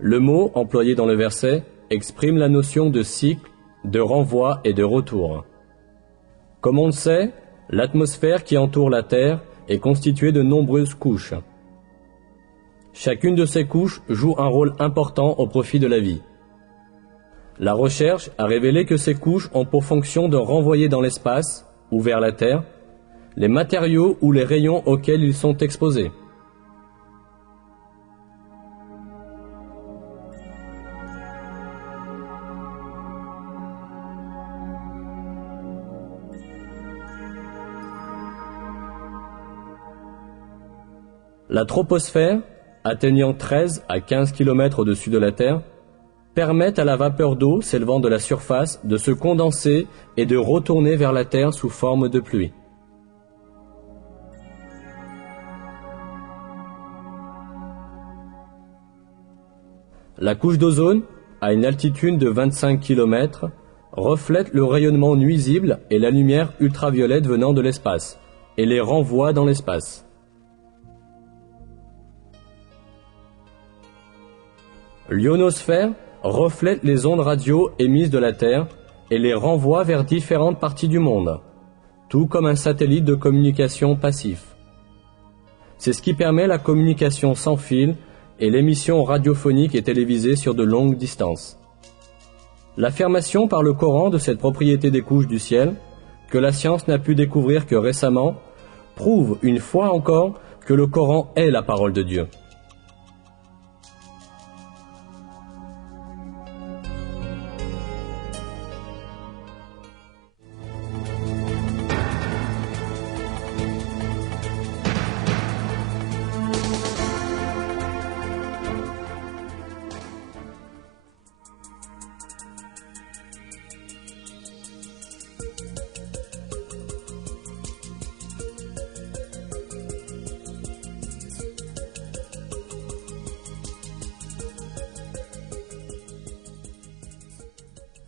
Le mot employé dans le verset exprime la notion de cycle, de renvoi et de retour. Comme on le sait, l'atmosphère qui entoure la Terre est constituée de nombreuses couches. Chacune de ces couches joue un rôle important au profit de la vie. La recherche a révélé que ces couches ont pour fonction de renvoyer dans l'espace, ou vers la Terre, les matériaux ou les rayons auxquels ils sont exposés. La troposphère, atteignant 13 à 15 km au-dessus de la Terre, permet à la vapeur d'eau s'élevant de la surface de se condenser et de retourner vers la Terre sous forme de pluie. La couche d'ozone, à une altitude de 25 km, reflète le rayonnement nuisible et la lumière ultraviolette venant de l'espace, et les renvoie dans l'espace. L'ionosphère reflète les ondes radio émises de la Terre et les renvoie vers différentes parties du monde, tout comme un satellite de communication passif. C'est ce qui permet la communication sans fil et l'émission radiophonique et télévisée sur de longues distances. L'affirmation par le Coran de cette propriété des couches du ciel, que la science n'a pu découvrir que récemment, prouve une fois encore que le Coran est la parole de Dieu.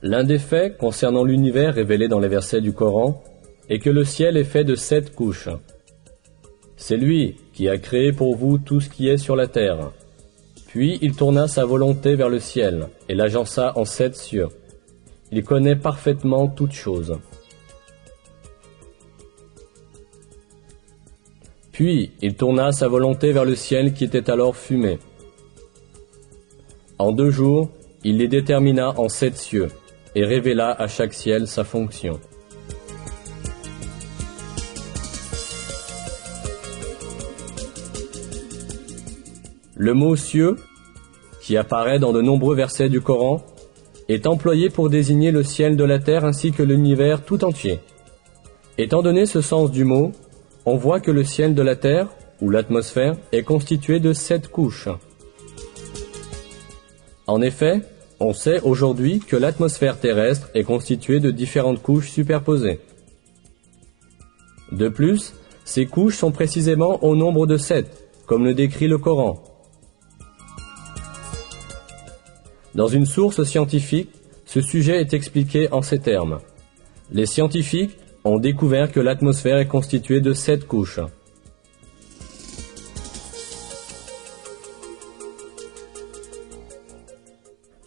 L'un des faits concernant l'univers révélé dans les versets du Coran est que le ciel est fait de 7 couches. C'est lui qui a créé pour vous tout ce qui est sur la terre. Puis il tourna sa volonté vers le ciel et l'agença en 7 cieux. Il connaît parfaitement toutes choses. Puis il tourna sa volonté vers le ciel qui était alors fumé. En 2 jours, il les détermina en 7 cieux et révéla à chaque ciel sa fonction. Le mot « cieux », qui apparaît dans de nombreux versets du Coran, est employé pour désigner le ciel de la terre ainsi que l'univers tout entier. Étant donné ce sens du mot, on voit que le ciel de la terre, ou l'atmosphère, est constitué de 7 couches. En effet, on sait aujourd'hui que l'atmosphère terrestre est constituée de différentes couches superposées. De plus, ces couches sont précisément au nombre de 7, comme le décrit le Coran. Dans une source scientifique, ce sujet est expliqué en ces termes. Les scientifiques ont découvert que l'atmosphère est constituée de 7 couches.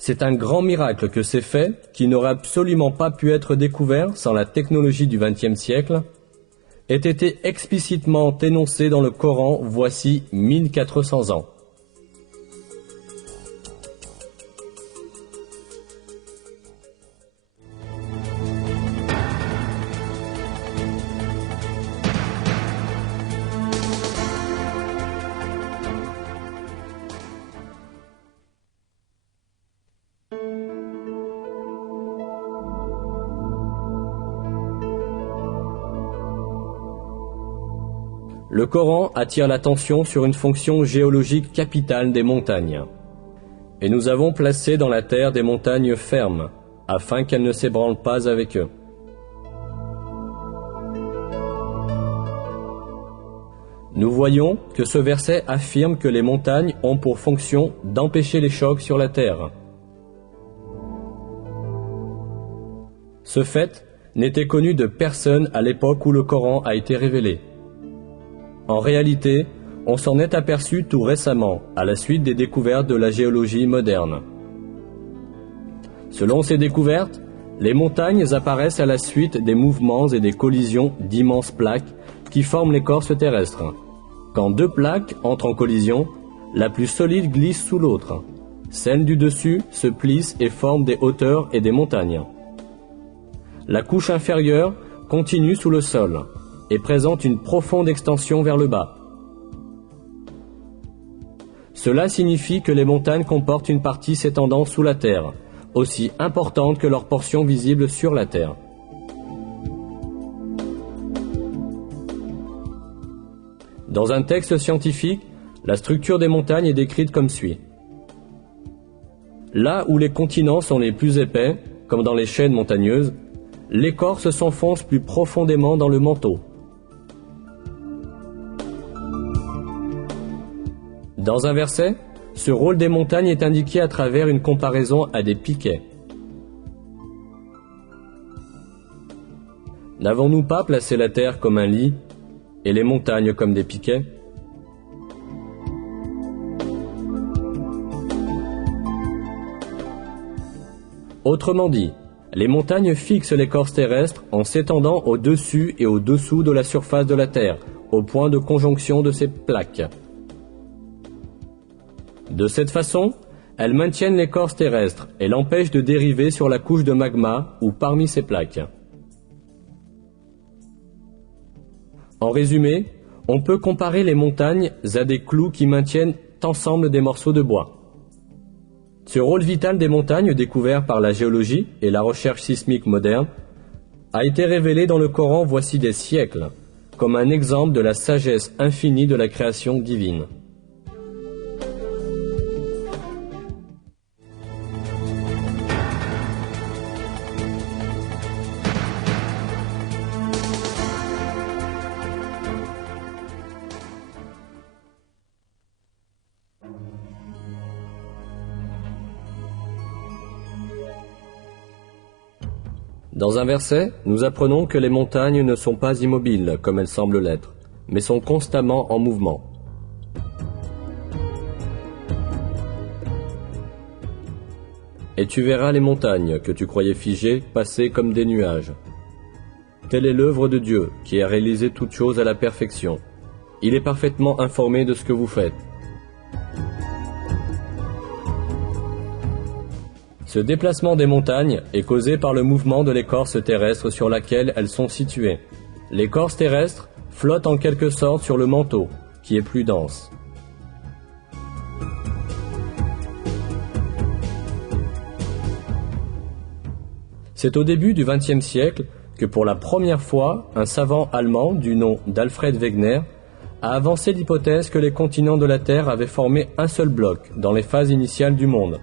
C'est un grand miracle que ces faits, qui n'auraient absolument pas pu être découverts sans la technologie du XXe siècle, aient été explicitement énoncés dans le Coran voici 1400 ans. Le Coran attire l'attention sur une fonction géologique capitale des montagnes. Et nous avons placé dans la terre des montagnes fermes, afin qu'elles ne s'ébranlent pas avec eux. Nous voyons que ce verset affirme que les montagnes ont pour fonction d'empêcher les chocs sur la terre. Ce fait n'était connu de personne à l'époque où le Coran a été révélé. En réalité, On s'en est aperçu tout récemment, à la suite des découvertes de la géologie moderne. Selon ces découvertes, les montagnes apparaissent à la suite des mouvements et des collisions d'immenses plaques qui forment l'écorce terrestre. Quand deux plaques entrent en collision, la plus solide glisse sous l'autre. Celle du dessus se plisse et forme des hauteurs et des montagnes. La couche inférieure continue sous le sol et présente une profonde extension vers le bas. Cela signifie que les montagnes comportent une partie s'étendant sous la terre, aussi importante que leur portion visible sur la terre. Dans un texte scientifique, la structure des montagnes est décrite comme suit. Là où les continents sont les plus épais, comme dans les chaînes montagneuses, l'écorce s'enfonce plus profondément dans le manteau. Dans un verset, ce rôle des montagnes est indiqué à travers une comparaison à des piquets. N'avons-nous pas placé la terre comme un lit et les montagnes comme des piquets ? Autrement dit, les montagnes fixent l'écorce terrestre en s'étendant au-dessus et au-dessous de la surface de la Terre, au point de conjonction de ces plaques. De cette façon, elles maintiennent l'écorce terrestre et l'empêchent de dériver sur la couche de magma ou parmi ces plaques. En résumé, on peut comparer les montagnes à des clous qui maintiennent ensemble des morceaux de bois. Ce rôle vital des montagnes, découvert par la géologie et la recherche sismique moderne, a été révélé dans le Coran voici des siècles, comme un exemple de la sagesse infinie de la création divine. Dans un verset, nous apprenons que les montagnes ne sont pas immobiles comme elles semblent l'être, mais sont constamment en mouvement. Et tu verras les montagnes que tu croyais figées passer comme des nuages. Telle est l'œuvre de Dieu qui a réalisé toutes choses à la perfection. Il est parfaitement informé de ce que vous faites. Ce déplacement des montagnes est causé par le mouvement de l'écorce terrestre sur laquelle elles sont situées. L'écorce terrestre flotte en quelque sorte sur le manteau, qui est plus dense. C'est au début du XXe siècle que pour la première fois, un savant allemand du nom d'Alfred Wegener a avancé l'hypothèse que les continents de la Terre avaient formé un seul bloc dans les phases initiales du monde,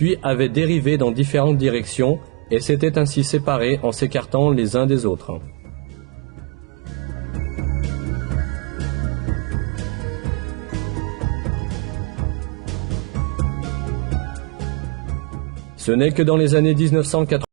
puis avaient dérivé dans différentes directions et s'étaient ainsi séparés en s'écartant les uns des autres. Ce n'est que dans les années 1980